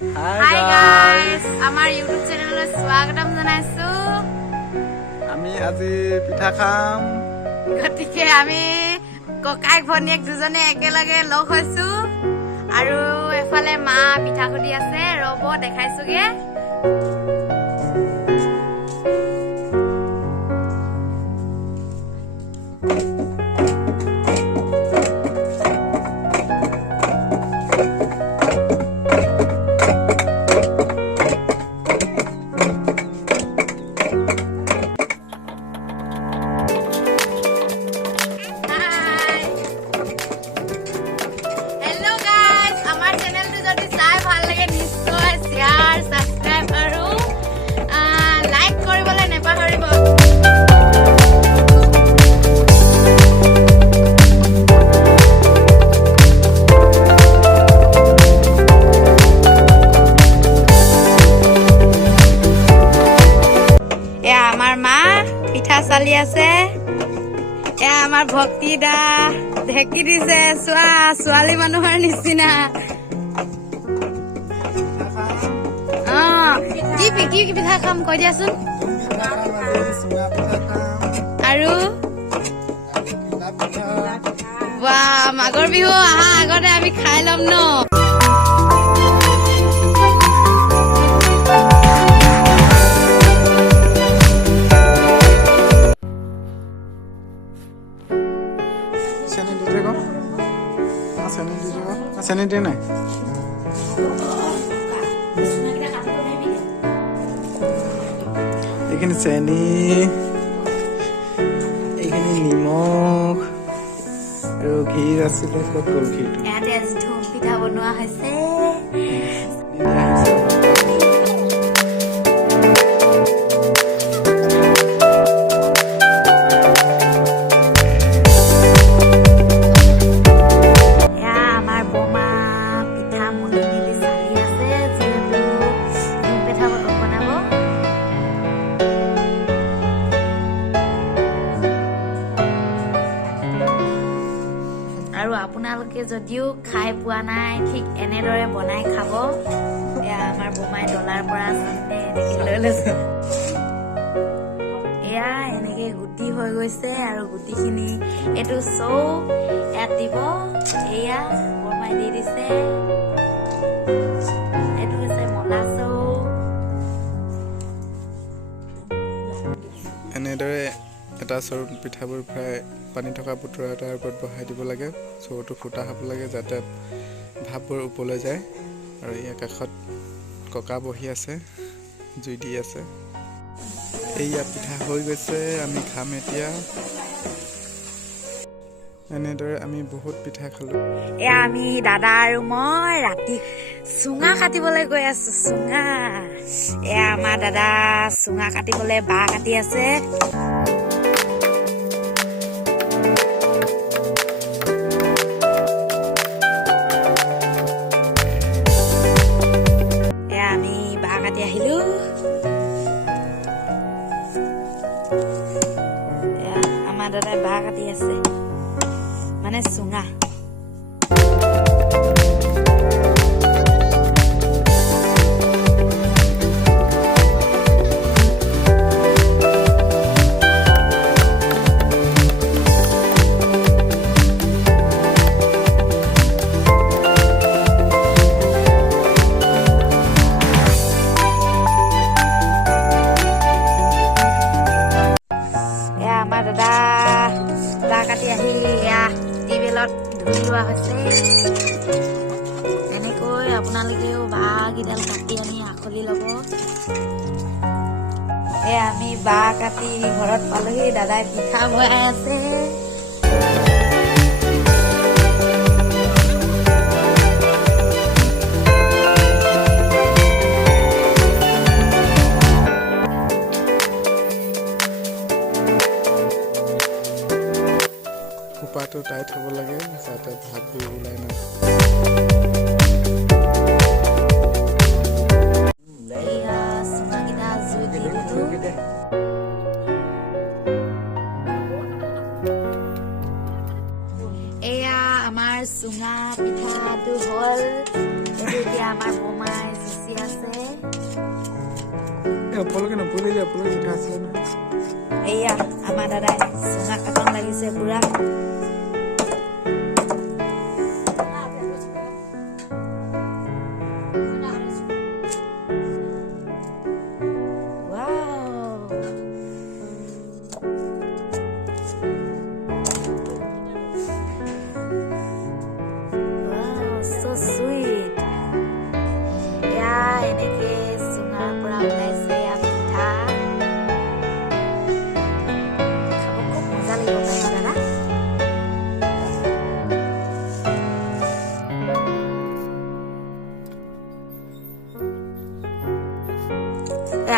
Hi guys আমাৰ YouTube চেনেললৈ স্বাগতম জনাইছো। আমি আজি পিঠা খাম। গতিকে আমি ককাই ভনীয়েক দুজনে একেলগে লগ হৈছো আৰু এফালে মা পিঠা খুদি আছে, ৰব দেখাইছোগে। পিঠা চালি আছে, এয়া আমাৰ ভক্তি দা ঢেকি দিছে, চোৱা ছোৱালী মানুহৰ নিচিনা। কি পিঠা খাম কৈ দিয়াচোন। আৰু মাঘৰ বিহু অহা আগতে আমি খাই ল'ম ন। চেনি দিয়ে নাই? এইখিনি চেনি, এইখিনি নিমখ আৰু ঘি আছিলে। ক'ত গ'ল ঘিটো? ইয়াতে আজি ধুম পিঠা বনোৱা হৈছে। আৰু আপোনালোকে যদিও খাই পোৱা নাই, ঠিক এনেদৰে বনাই খাব। এয়া আমাৰ বোমাই ডলাৰ পৰা এনেকে লৈ লৈছে। এয়া এনেকে গুটি হৈ গৈছে আৰু গুটিখিনি এইটো চৌ ইয়াত দিব। এয়া বোমাই দি দিছে, এইটো হৈছে মলা চৌ। এনেদৰে এটা চৰুত পিঠাবোৰ ফ্ৰাই পানী থকা বুটৰা এটাৰ ওপৰত বহাই দিব লাগে। চৰুটো ফুটা হ'ব লাগে যাতে ভাপবোৰ ওপৰলৈ যায়। আৰু ইয়াৰ কাষত ককা বহি আছে, জুই দি আছে। এইয়া পিঠা হৈ গৈছে, আমি খাম এতিয়া। এনেদৰে আমি বহুত পিঠা খালোঁ। এয়া আমি দাদা আৰু মই ৰাতি চুঙা কাটিবলৈ গৈ আছো। চুঙা, এয়া আমাৰ দাদা চুঙা কাটিবলৈ বাঁহ কাটি আছে। আহিলো, আমাৰ দাদাই বাঁহ কাটি আছে, মানে চুঙা। বাঁহ কাটি আহি এয়া টিউবেলত ধুই লোৱা হৈছে। এনেকৈ আপোনালোকেও বাঁহকেইডাল কাটি আনি আখলি ল'ব। এয়া আমি বাঁহ কাটি ঘৰত পালোহি, দাদাই পিঠা বনাই আছে। খোপাটো টাইট হ'ব লাগে যাতে ভাতবোৰ ওলাই নাযায়। এয়া আমাৰ চুঙা পিঠাটো হ'ল। এতিয়া আমাৰ বোমাই ওপৰলৈকে নপৰিলে যে ওপৰলৈকে পিঠা আছিলে নহয় এয়া আমাৰ দাদাই চুঙা কাটন লাগিছে পুৰা so sweet. Ya, এনেকে চুঙাৰ পৰা ওলাইছে এয়া পিঠা খাব খুব মজা লাগিব দাদা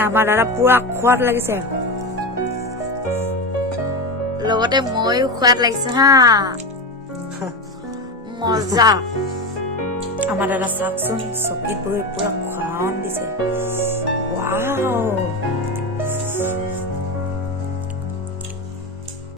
আমাৰ দাদা পুৰা খোৱাদ লাগিছে লগতে ময়ো খোৱাদ লাগিছে হা মজা আমাৰ দাদা চাওকচোন চকীত বহি পুৰা খাৱন দিছে